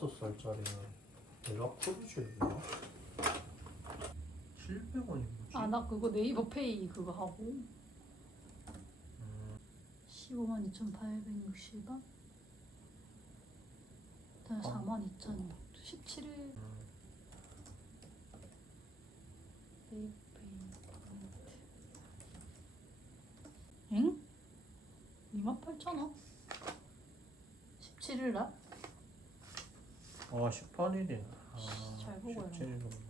5살짜리는 라크루즈였나? 700원이 뭐지? 아 나 그거 네이버 페이 그거 하고 음, 15만 2,860원? 단 4만 2천 17일 음. 엥? 2만 8천 원? 17일 날? 아 18일이네. 아, 잘 보고 해라. 17일이네.